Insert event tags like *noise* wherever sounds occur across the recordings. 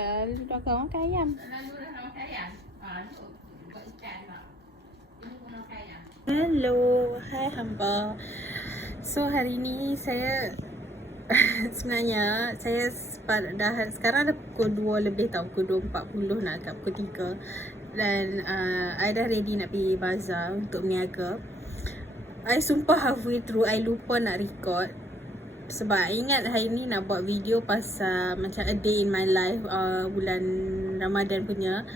Dah ayam. Lalu dah. Ah. Ini pun nak makan ayam. Hello, hai hamba. So hari ni saya *laughs* sebenarnya saya dah sekarang dah pukul 2 lebih tau, pukul 2.40 nak kat pukul 3 dan uh, I dah ready nak pergi bazar untuk berniaga. I sumpah halfway through I lupa nak record sebab ingat hari ni nak buat video pasal macam a day in my life uh, bulan Ramadan punya.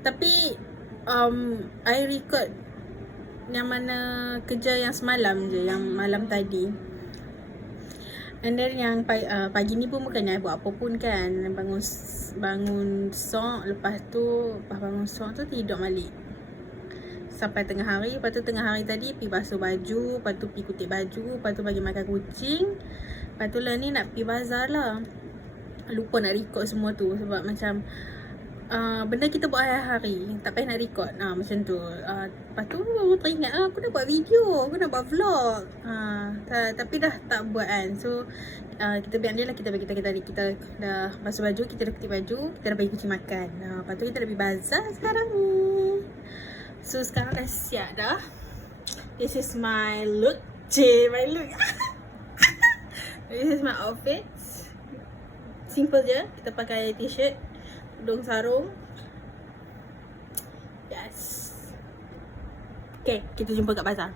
Tapi um, I record yang mana kerja yang semalam je yang malam tadi. And then yang pagi, uh, pagi ni pun bukannya I buat apa pun kan. Bangun bangun sok lepas tu lepas bangun sok tu tidur balik sampai tengah hari. Lepas tu tengah hari tadi pergi basuh baju lepas tu pergi kutip baju lepas tu bagi makan kucing. Lepas tu lah ni nak pergi bazar lah. Lupa nak record semua tu sebab macam uh, benda kita buat hari-hari tak payah nak record. Ah macam tu. Uh, lepas tu baru teringat ah, aku dah buat video aku nak buat vlog. Uh, ta- tapi dah tak buat kan. So uh, kita biar je lah kita bagi tadi kita dah basuh baju kita dah kutip baju kita dah bagi kucing makan. Uh, lepas tu kita dah pergi bazar sekarang ni so sekarang dah siap dah. This is my look. Cik, my look. *laughs* This is my outfit. Simple je. Kita pakai t-shirt tudung sarung. Yes. Okay kita jumpa kat bazar.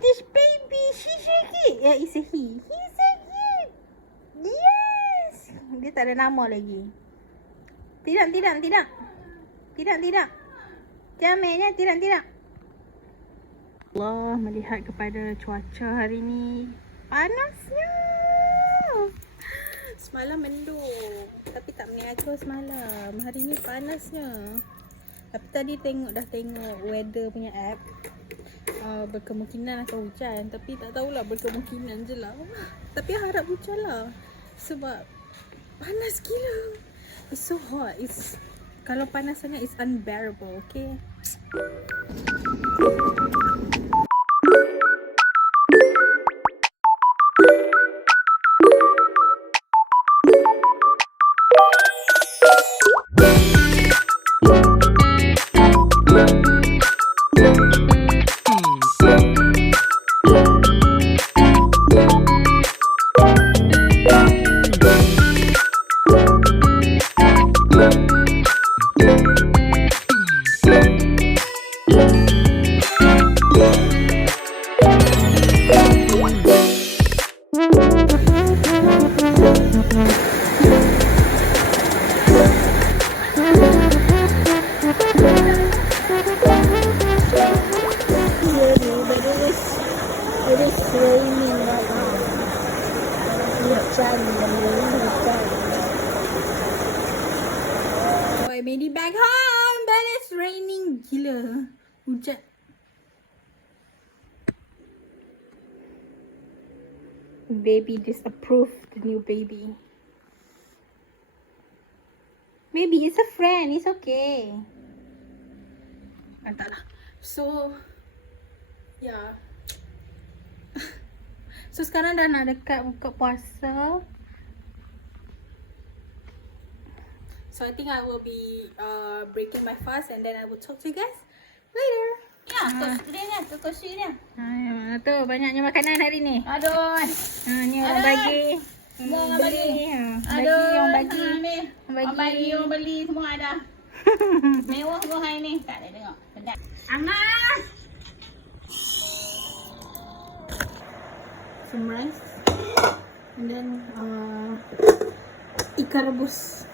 This baby she so cute yeah it's a he. He's so cute yes. Dia tak ada nama lagi. Tidak tidak tidak. Tidak tidak jaminnya tidak tidak Allah melihat kepada cuaca hari ni. Panasnya. Semalam mendung Tapi tak berniaga semalam. Hari ni panasnya. Tapi tadi tengok dah tengok weather punya app. Uh, Berkemungkinan akan hujan Tapi tak tahulah berkemungkinan je lah. Tapi harap hujan lah. Sebab panas gila. It's so hot. It's Kalau panas sangat It's unbearable Okay Hujan. Baby disapproved the new baby. Baby, it's a friend. It's okay. Entahlah. So, Ya. *laughs* So sekarang dah nak dekat buka puasa. So I think I will be uh, breaking my fast and then I will talk to you guys later. Ya, ni, tu shoot dia. Ha, yang mana tu banyaknya makanan hari ni. Aduh. Ha, ni orang Ah. bagi. Semua orang Beli, bagi. Ha, bagi Aduh. orang bagi. Ha, ni. Orang Orang bagi. bagi, orang beli, semua ada. *laughs* Mewah semua hari ni. Tak ada tengok. Sedap. Amat. Some rice. And then uh, ikan rebus.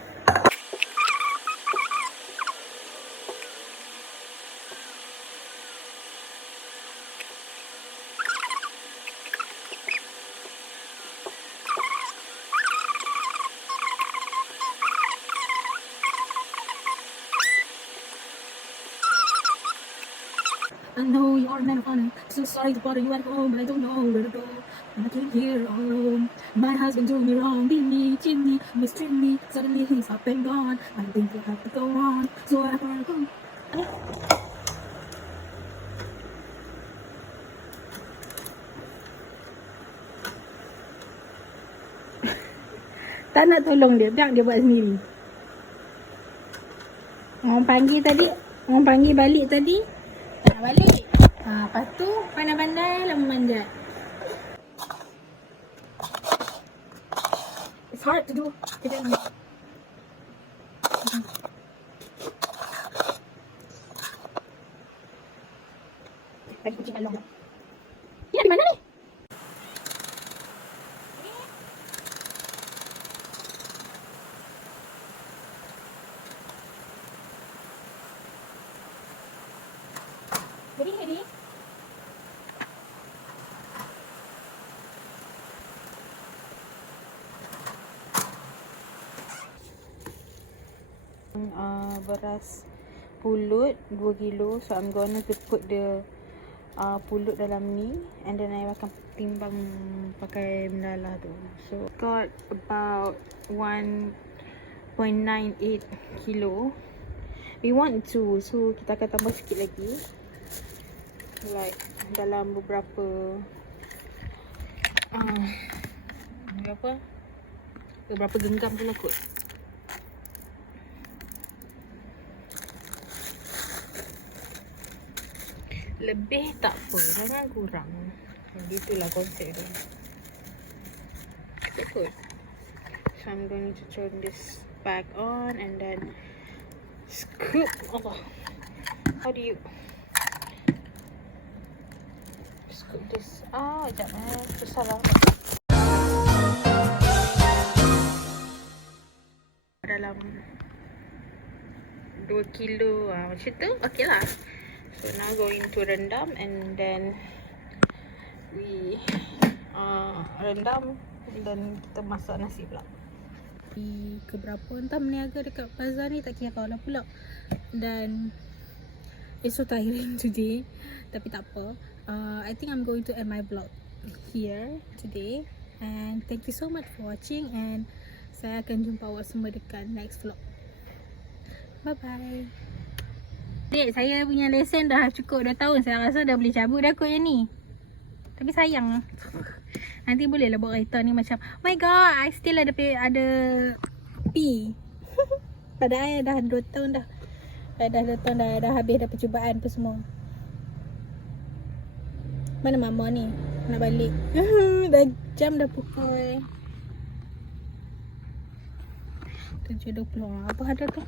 Know you're man of honor. So sorry to bother you at home, but I don't know where to go. When I came here alone, my husband doing me wrong, beat me, cheat me, mistreat me. Suddenly he's up and gone. I think I have to go on, so I gotta go. *laughs* tak nak tolong dia. Biar dia buat sendiri. Orang panggil tadi. Orang panggil balik tadi. Tak nak balik. Ha, lepas tu pandai-pandai lah memanjat. It's hard to do. Kejap ni. Bagi kucing kat long. Ni nak di mana ni? Jadi, jadi. Uh, beras pulut 2 kilo. So I'm gonna to put the uh, pulut dalam ni. And then I akan timbang pakai mendalah tu. So got about 1.98 kilo. We want to so kita akan tambah sikit lagi. Like dalam beberapa uh, berapa beberapa genggam tu lah kot lebih tak apa jangan kurang. Gitulah konsep dia. Cukup kot so I'm going to turn this back on and then scoop. Allah. How do you scoop this? Ah sekejap eh. Susah lah. Dalam 2 kilo ah, macam tu? Okey lah So now going to rendam and then we uh, rendam dan kita masak nasi pula. Di keberapa entah meniaga dekat bazar ni tak kira lah pula. Dan it's so tiring today. Tapi tak apa. Uh, I think I'm going to end my vlog here today. And thank you so much for watching and saya akan jumpa awak semua dekat next vlog. Bye bye. Dek, saya punya lesen dah cukup 2 tahun. Saya rasa dah boleh cabut dah kot yang ni. Tapi sayang. *laughs* Nanti boleh lah buat kereta ni macam, oh my god, I still ada pay, ada P. *laughs* Padahal dah 2 tahun dah. Dah dah 2 tahun dah, dah habis dah percubaan apa semua. Mana mama ni? Nak balik. *laughs* dah jam dah pukul 7.20. Apa ada tu?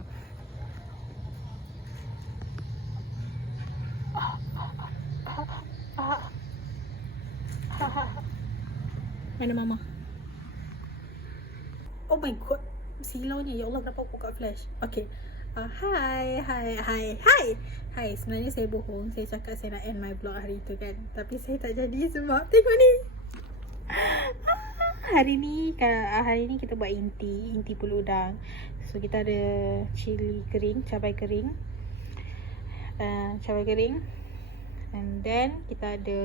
Mana mama? Oh my god. Silaunya. Ya Allah kenapa aku buka flash? Okay. Uh, hi, hi, hi, hi. Hi, sebenarnya saya bohong. Saya cakap saya nak end my vlog hari tu kan. Tapi saya tak jadi sebab tengok ni. hari ni hari ni kita buat inti, inti pulut udang. So kita ada cili kering, cabai kering. Uh, cabai kering. And then kita ada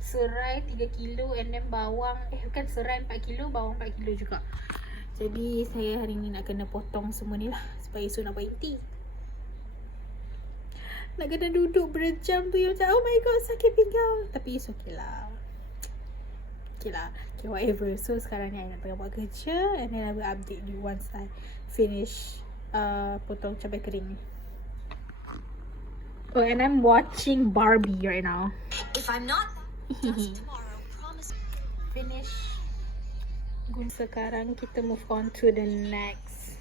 serai 3 kilo and then bawang. Eh bukan serai 4 kilo bawang 4 kilo juga. Jadi saya hari ni nak kena potong semua ni lah supaya esok nak buat inti nak kena duduk berjam tu yang macam oh my god sakit pinggang. Tapi it's okay lah. Okay lah. Okay whatever. So sekarang ni I nak tengah buat kerja and then I will update you once I finish uh, potong cabai kering ni. Oh, and I'm watching Barbie right now. If I'm not. Mm-hmm. finish. Sekarang kita move on to the next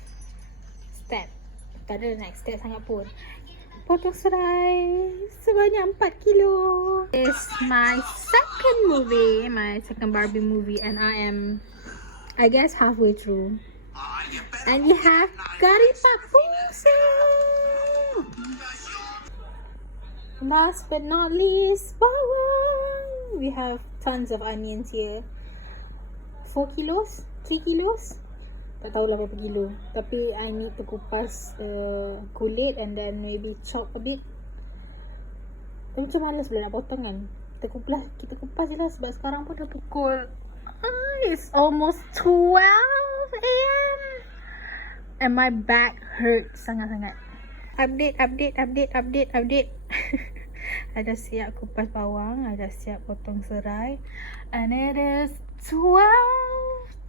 step. Tak ada next step sangat pun. Potong serai. Sebanyak 4 kilo. It's my second movie. My second Barbie movie and I am I guess halfway through. And you have curry papusa last but not least bawang we have tons of onions here. 4 kilos? 3 kilos? Tak tahulah berapa kilo. Tapi I need to kupas the kulit and then maybe chop a bit. Tapi macam malas pula nak potong kan. Kita kupas kita kupas je lah sebab sekarang pun dah pukul ah, it's almost 12 am and my back hurt sangat-sangat. Update update update update update *laughs* I dah siap kupas bawang I dah siap potong serai. And it is 12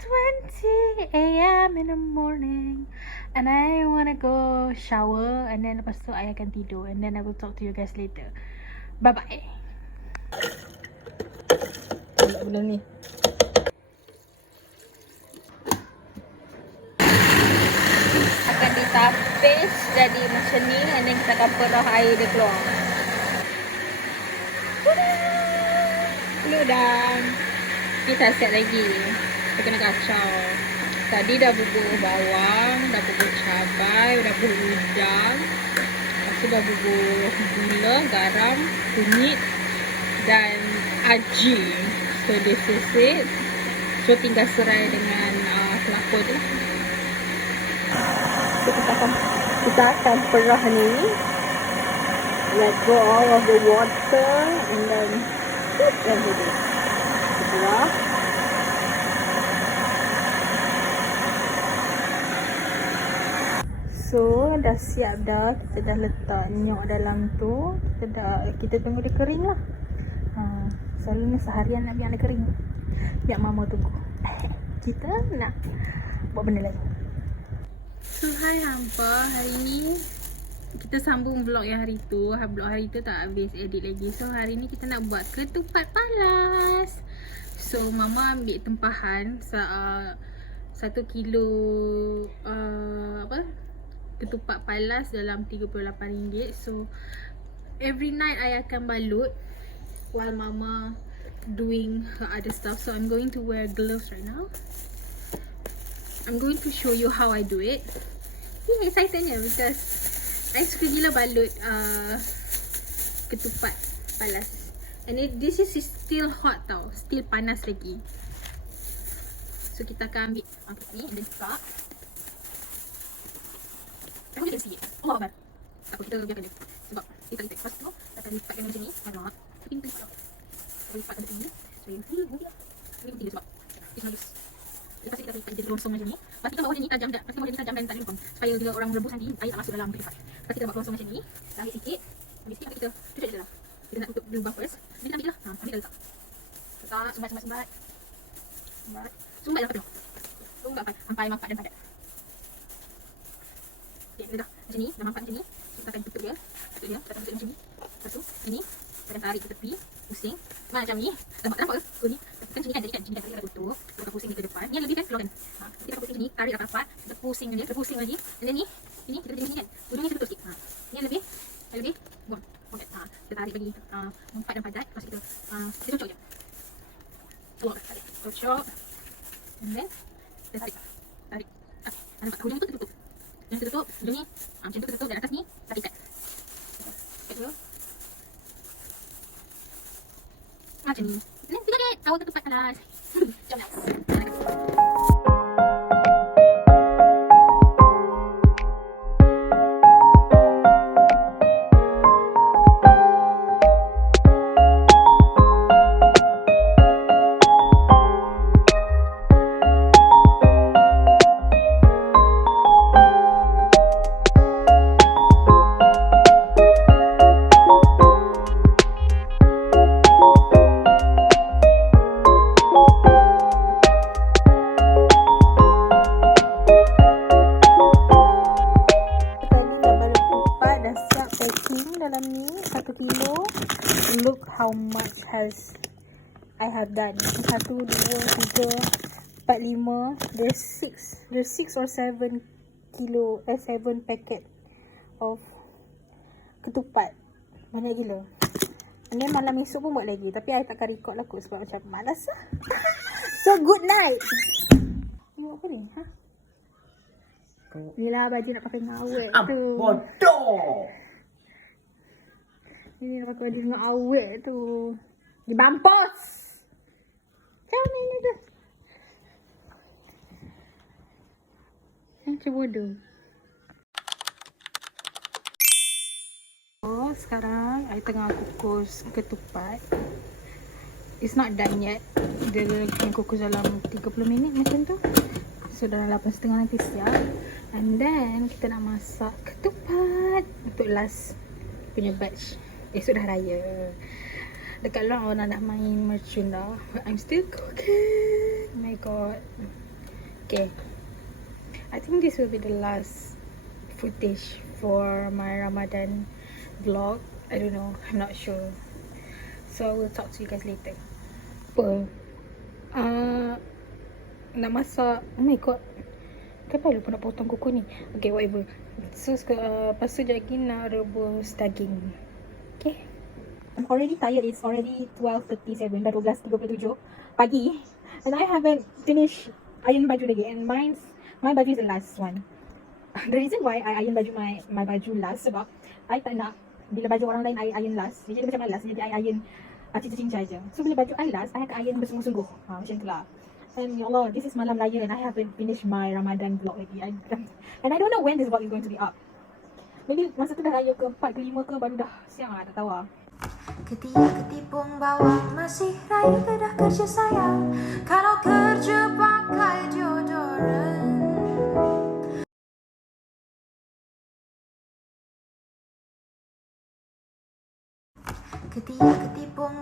8.20 a.m. in the morning. And I wanna go shower And then lepas tu I akan tidur And then I will talk to you guys later. Bye-bye. Nampak benda ni. Akan ditapis jadi macam ni And then kita akan perah air dia keluar Down Ni tak siap lagi. Kita kena kacau. Tadi dah bubur bawang Dah bubur cabai Dah bubur udang. Lepas tu dah bubur gula Garam Kunyit Dan aji. So this is So tinggal serai dengan uh, kelapa lah So kita akan Kita akan perah ni. Let go all of the water And then So dah siap dah. Kita dah letak nyok dalam tu. Kita dah Kita tunggu dia kering lah. Ha, Selalunya seharian nak biar dia kering. Biar mama tunggu. *laughs* Kita nak Buat benda lain. So hi hampa. Hari ni Kita sambung vlog yang hari tu. Ha, Vlog hari tu tak habis edit lagi. So hari ni kita nak buat ketupat palas So mama ambil tempahan sa, uh, Satu kilo uh, Apa? Ketupat palas dalam RM38 so every night I akan balut while mama doing her other stuff. So I'm going to wear gloves right now. I'm going to show you how I do it. Yeah excitednya because I suka gila balut uh, ketupat palas and it, this is still hot tau still panas lagi so kita akan ambil angkat ni and then buka Aku dia sikit. Allah Akbar. Tak apa, kita biarkan dia. Sebab kita lipat. Lepas tu, kita akan lipatkan macam ni. Banyak. Tapi ni lipat. Kita lipatkan macam ni. Supaya ni, ni dia. Ni penting dia sebab. Not loose. Lepas tu kita lipat jadi longsong macam ni. Pastikan bawah macam ni tajam tak. Pastikan bawah ni tajam dan tak lengkong. Supaya bila orang rebus nanti, air tak masuk dalam ketupat. Lepas kita buat longsong macam ni. Kita ambil sikit. Ambil sikit, kita tutup je dalam. Kita nak tutup dulu first. Then kita ambil lah. Ha, ambil dah letak. Letak, sumbat, sumbat, sumbat. Sumbat. Sumbat lah penuh. Sumbat sampai mampat dan padat. Okay, dia dah macam ni, dah mampat macam ni. Kita akan tutup dia. Tutup dia, kita akan tutup macam ni. Lepas tu, ini kita akan tarik ke tepi, pusing. Macam ni. Nampak nampak ke? Oh ni. Kan sini kan jadi kan, sini kan kita tutup. Kita akan pusing ke depan. Ni yang lebih kan keluar kan. Ha, kita akan pusing macam ni, tarik rapat-rapat. Kita pusing dia, kita pusing lagi. Then ni, ini kita jadi macam ni kan. Ujungnya tutup sikit. Ha. Ni yang lebih, yang lebih buang. Okay. Ha, kita tarik lagi uh, empat dan padat. Lepas kita, uh, kita cocok je. Tarik. Cocok. And then, kita tarik. Tarik. Okay. Nampak? Hujung tu kita tutup. Yang kita tutup, hujung ni. Ha, macam tu tutup dan atas ni, kita ikat. Macam ni. Dan kita get our ketupat palas. or 7 kilo eh 7 packet of ketupat. Banyak gila. And then malam esok pun buat lagi. Tapi I takkan record lah kot sebab macam malas lah. *laughs* So good night. Tengok apa ni? Ha? Yelah baju nak pakai ngawet ah, tu. Bodoh! Ini nak pakai baju ngawet tu. Dibampos! Macam mana tu? Macam bodoh. Oh, sekarang I tengah kukus ketupat. It's not done yet. Dia kena kukus dalam 30 minit macam tu. So dalam 8.30 nanti siap. And then kita nak masak ketupat untuk last punya batch. Esok dah raya. Dekat luar orang nak main. But I'm still cooking. Oh my god. Okay. I think this will be the last footage for my Ramadan vlog. I don't know. I'm not sure. So I will talk to you guys later. Apa? Uh, nak masak. Oh my god. Kenapa lupa nak potong kuku ni? Okay, whatever. So, uh, lepas tu lagi nak rebus daging. Okay. I'm already tired. It's already 12.37. Dah 12.37 pagi. And I haven't finished iron baju lagi. And mine's, my baju is the last one. The reason why I iron baju my my baju last sebab I tak nak bila baju orang lain I iron last. Jadi macam malas. Jadi I iron uh, cincin-cincin je. So bila baju I last, I akan iron bersungguh-sungguh. Ha, macam tu lah. And ya Allah, this is malam raya and I haven't finished my Ramadan vlog lagi. I, *laughs* and I don't know when this vlog is going to be up. Maybe masa tu dah raya ke 4 ke 5 ke baru dah siang lah, tak tahu lah. Ketika ketipung bawang masih raya ke dah kerja sayang Kalau kerja pakai deodoran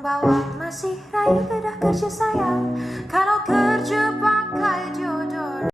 bawang masih raya ke dah kerja sayang. Kalau kerja pakai deodoran